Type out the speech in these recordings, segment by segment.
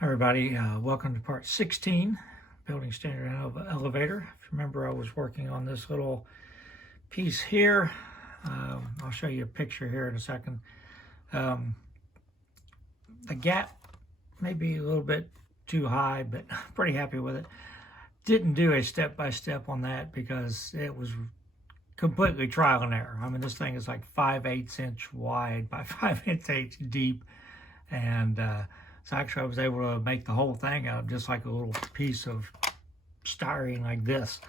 Hi everybody, welcome to part 16, building standard elevator. If you remember, I was working on this little piece here. I'll show you a picture here in a second. The gap may be a little bit too high, but I'm pretty happy with it. Didn't do a step-by-step on that because it was completely trial and error. I mean, this thing is like 5/8 inch wide by 5/8 deep, and so actually I was able to make the whole thing out of just like a little piece of styrene like this,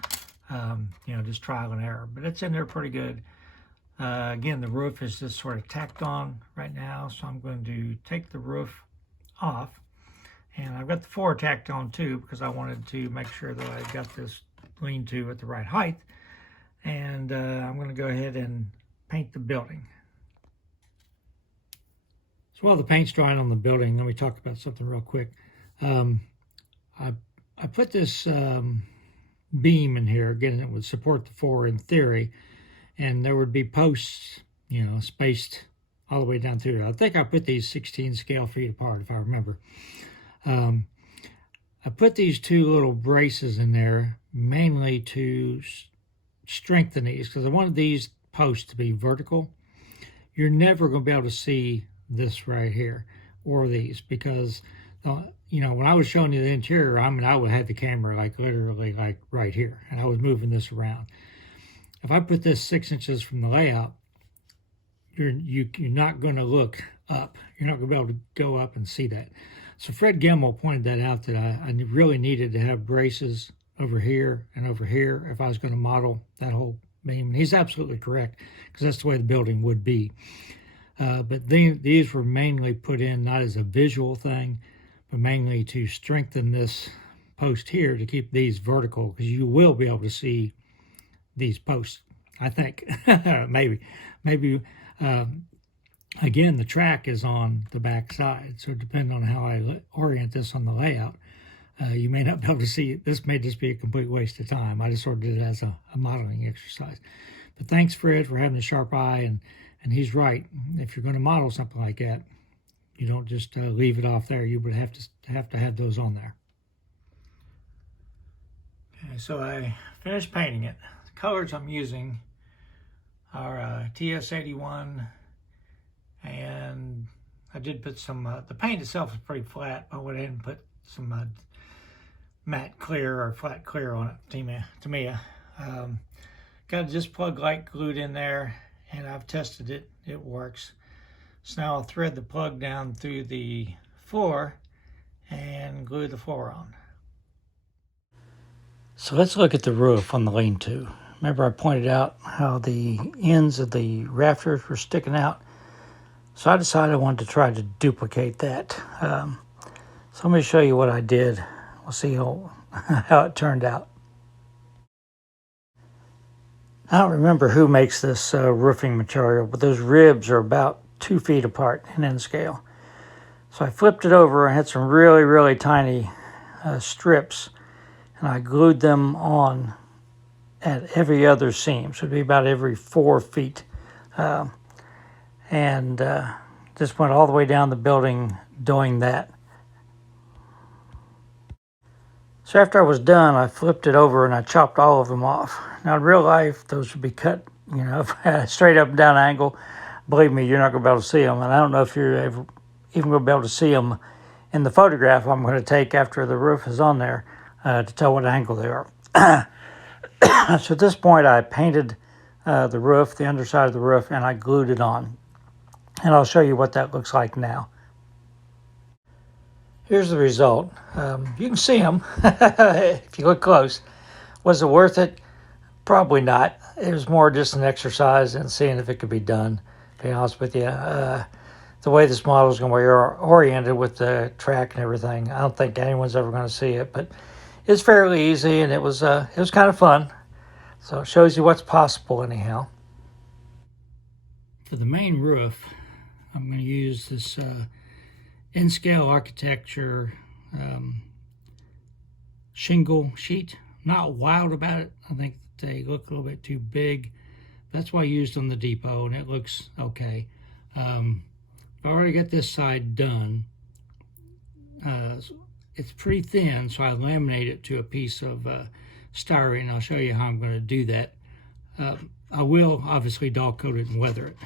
just trial and error. But it's in there pretty good. Again, the roof is just sort of tacked on right now, so I'm going to take the roof off. And I've got the floor tacked on too because I wanted to make sure that I got this lean-to at the right height. And I'm going to go ahead and paint the building. So while the paint's drying on the building, let me talk about something real quick. I put this beam in here, again, it would support the floor in theory, and there would be posts, spaced all the way down through. I think I put these 16 scale feet apart, if I remember. I put these two little braces in there mainly to strengthen these, because I wanted these posts to be vertical. You're never going to be able to see this right here or these because when I was showing you the interior, I would have the camera like literally like right here, and I was moving this around. If I put this 6 inches from the layout, you're not going to look up. You're not going to be able to go up and see that. So Fred Gemmell pointed that out, that I really needed to have braces over here and over here if I was going to model that whole beam. And he's absolutely correct, because that's the way the building would be. But these were mainly put in not as a visual thing, but mainly to strengthen this post here to keep these vertical, because you will be able to see these posts, I think. maybe. Again, the track is on the back side, so depending on how I orient this on the layout, you may not be able to see it. This may just be a complete waste of time. I just sort of did it as a modeling exercise. But thanks, Fred, for having a sharp eye, and he's right. If you're going to model something like that, you don't just leave it off there. You would have to have those on there. Okay, so I finished painting it. The colors I'm using are TS81, and I did put some, the paint itself is pretty flat. I went ahead and put some matte clear or flat clear on it, Tamiya. Got a disc plug light glued in there, and I've tested it. It works. So now I'll thread the plug down through the floor and glue the floor on. So let's look at the roof on the lean-to. Remember I pointed out how the ends of the rafters were sticking out? So I decided I wanted to try to duplicate that. So let me show you what I did. We'll see how it turned out. I don't remember who makes this roofing material, but those ribs are about 2 feet apart in end scale. So I flipped it over and had some really, really tiny strips, and I glued them on at every other seam. So it'd be about every 4 feet. And just went all the way down the building doing that. So after I was done, I flipped it over and I chopped all of them off. Now in real life, those would be cut, straight up and down angle. Believe me, you're not going to be able to see them. And I don't know if you're ever even going to be able to see them in the photograph I'm going to take after the roof is on there to tell what angle they are. So at this point, I painted the roof, the underside of the roof, and I glued it on. And I'll show you what that looks like now. Here's the result. You can see them if you look close. Was it worth it? Probably not. It was more just an exercise in seeing if it could be done, to be honest with you. The way this model is going to be oriented with the track and everything, I don't think anyone's ever going to see it, but it's fairly easy, and it was kind of fun. So it shows you what's possible anyhow. For the main roof, I'm going to use this N-Scale Architecture shingle sheet. Not wild about it. I think they look a little bit too big. That's what I used on the depot, and it looks okay. I've already got this side done. it's pretty thin, so I laminate it to a piece of styrene. I'll show you how I'm going to do that. I will obviously dull coat it and weather it.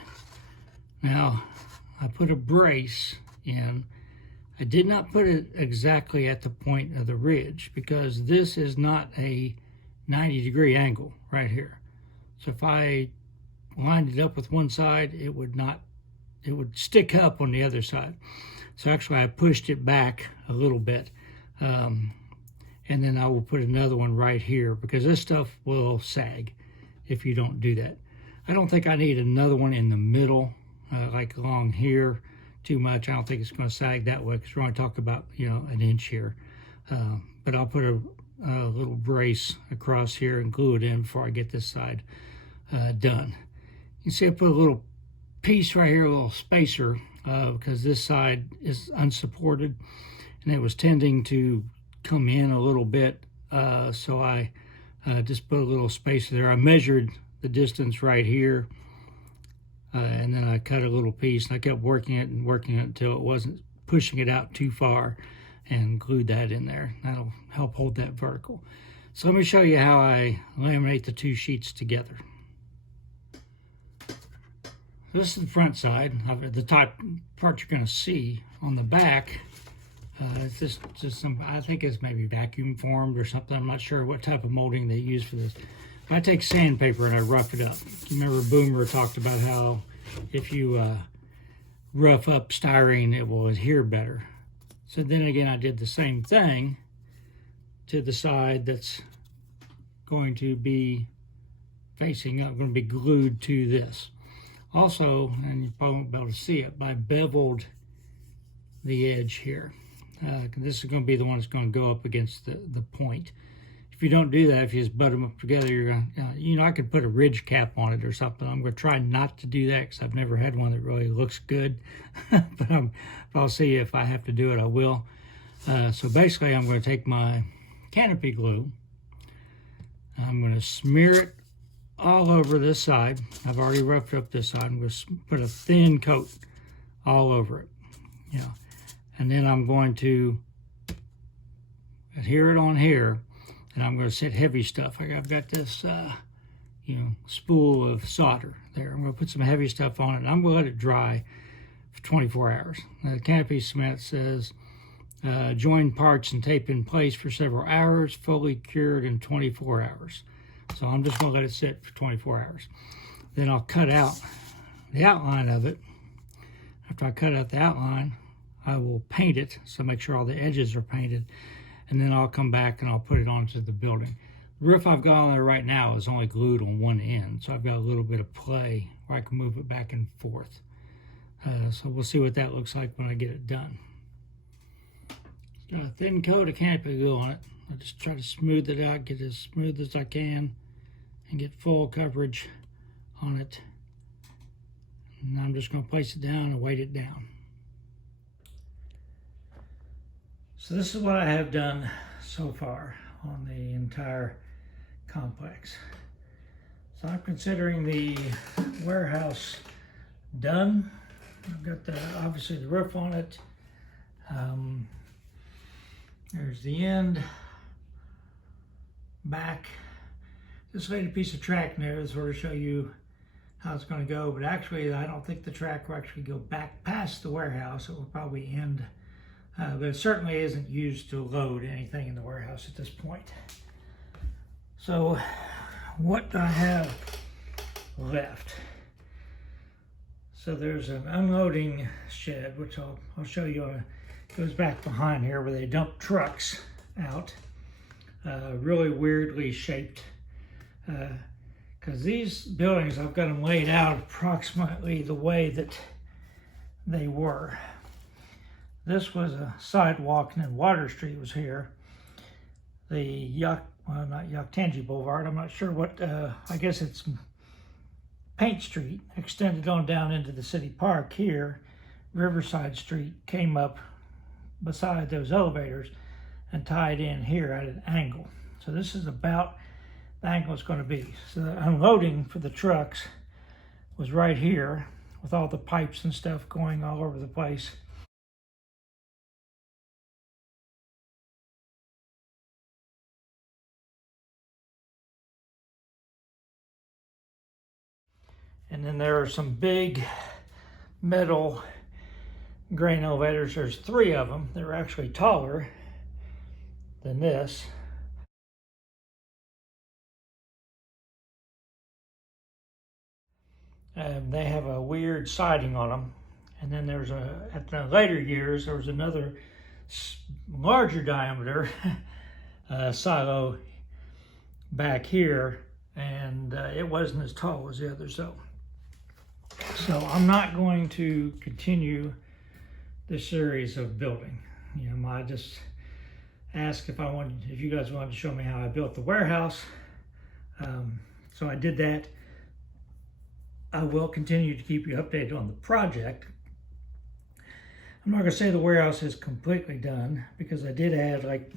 Now, I put a brace in. I did not put it exactly at the point of the ridge because this is not a 90-degree angle right here. So if I lined it up with one side, it would stick up on the other side. So actually I pushed it back a little bit. And then I will put another one right here because this stuff will sag if you don't do that. I don't think I need another one in the middle, like along here too much. I don't think it's going to sag that way because we're going to talk about, an inch here. But I'll put a little brace across here and glue it in before I get this side done. You see I put a little piece right here, a little spacer, because this side is unsupported and it was tending to come in a little bit, so I just put a little spacer there. I measured the distance right here, and then I cut a little piece, and I kept working it until it wasn't pushing it out too far, and glued that in there. That'll help hold that vertical. So let me show you how I laminate the two sheets together. This is the front side, the top part you're going to see. On the back, it's just some, I think it's maybe vacuum formed or something. I'm not sure what type of molding they use for this. But I take sandpaper and I rough it up. You remember Boomer talked about how if you rough up styrene, it will adhere better. So then again, I did the same thing to the side that's going to be facing up, going to be glued to this. Also, and you probably won't be able to see it, but I beveled the edge here. This is going to be the one that's going to go up against the point. If you don't do that, if you just butt them up together, you're going to, I could put a ridge cap on it or something. I'm going to try not to do that because I've never had one that really looks good. But I'll see if I have to do it, I will. So basically, I'm going to take my canopy glue. I'm going to smear it all over this side. I've already roughed up this side. I'm going to put a thin coat all over it. And then I'm going to adhere it on here, and I'm going to set heavy stuff. I've got this, spool of solder there. I'm going to put some heavy stuff on it, and I'm going to let it dry for 24 hours. Now, the Canopy Cement says, join parts and tape in place for several hours, fully cured in 24 hours. So I'm just going to let it sit for 24 hours. Then I'll cut out the outline of it. After I cut out the outline, I will paint it, so make sure all the edges are painted, and then I'll come back and I'll put it onto the building. The roof I've got on there right now is only glued on one end, so I've got a little bit of play where I can move it back and forth. So we'll see what that looks like when I get it done. It's got a thin coat of canopy glue on it. I just try to smooth it out, get as smooth as I can, and get full coverage on it. And I'm just going to place it down and weight it down. So this is what I have done so far on the entire complex. So I'm considering the warehouse done. I've got obviously the roof on it. There's the end, back. Just laid a piece of track in there to sort of show you how it's going to go, but actually I don't think the track will actually go back past the warehouse. It will probably end, but it certainly isn't used to load anything in the warehouse at this point. So what do I have left? So there's an unloading shed, which I'll show you. It goes back behind here where they dump trucks out. Really weirdly shaped. Because these buildings, I've got them laid out approximately the way that they were. This was a sidewalk, and then Water Street was here. The not Yuctangi Boulevard, I'm not sure what, I guess it's Paint Street, extended on down into the city park here. Riverside Street came up beside those elevators and tied in here at an angle. So this is about the angle it's going to be. So the unloading for the trucks was right here with all the pipes and stuff going all over the place. And then there are some big metal grain elevators. There's 3 of them. They're actually taller than this. They have a weird siding on them. And then there's at the later years, there was another larger diameter silo back here, and it wasn't as tall as the others though. So I'm not going to continue this series of building. You know, I just asked if you guys wanted to show me how I built the warehouse. So I did that. I will continue to keep you updated on the project. I'm not going to say the warehouse is completely done because I did add like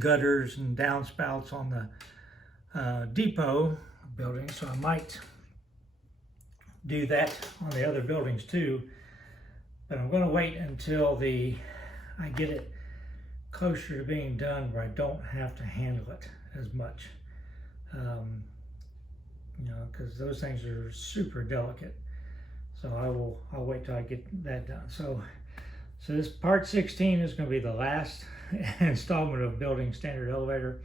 gutters and downspouts on the depot building, so I might do that on the other buildings too. But I'm going to wait until I get it closer to being done where I don't have to handle it as much. You know, because those things are super delicate. So I'll wait till I get that done. So this part 16 is going to be the last installment of building standard elevator.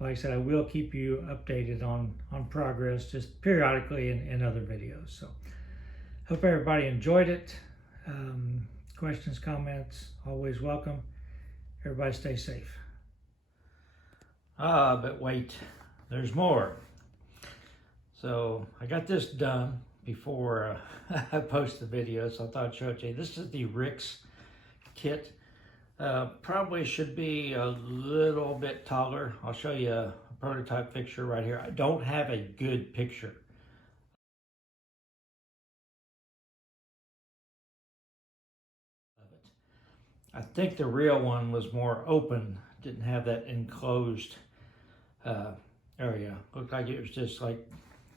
Like I said, I will keep you updated on progress just periodically in other videos. So hope everybody enjoyed it. Questions, comments, always welcome. Everybody stay safe. But wait, there's more. So I got this done before I post the video, so I thought I'd show it to you. This is the Rix kit. Probably should be a little bit taller. I'll show you a prototype picture right here. I don't have a good picture. I think the real one was more open, didn't have that enclosed area. Looked like it was just like,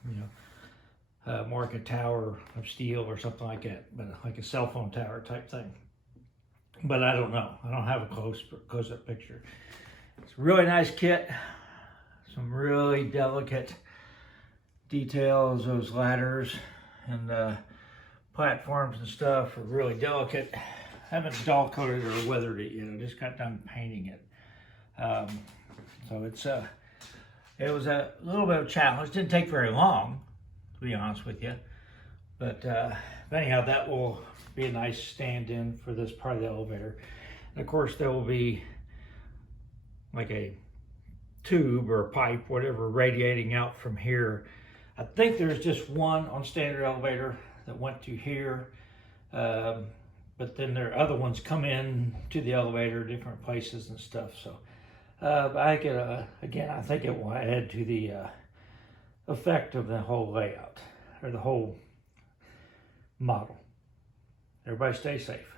you know, more like a tower of steel or something like that, but like a cell phone tower type thing. But I don't know. I don't have a close-up picture. It's a really nice kit. Some really delicate details. Those ladders and platforms and stuff are really delicate. I haven't dull coated or weathered it yet. I just got done painting it. So it was a little bit of a challenge. It didn't take very long, to be honest with you. But anyhow, that will be a nice stand-in for this part of the elevator. And of course, there will be like a tube or a pipe, whatever, radiating out from here. I think there's just one on standard elevator that went to here. But then there are other ones come in to the elevator, different places and stuff. So I think again, I think it will add to the effect of the whole layout or the whole model. Everybody stay safe.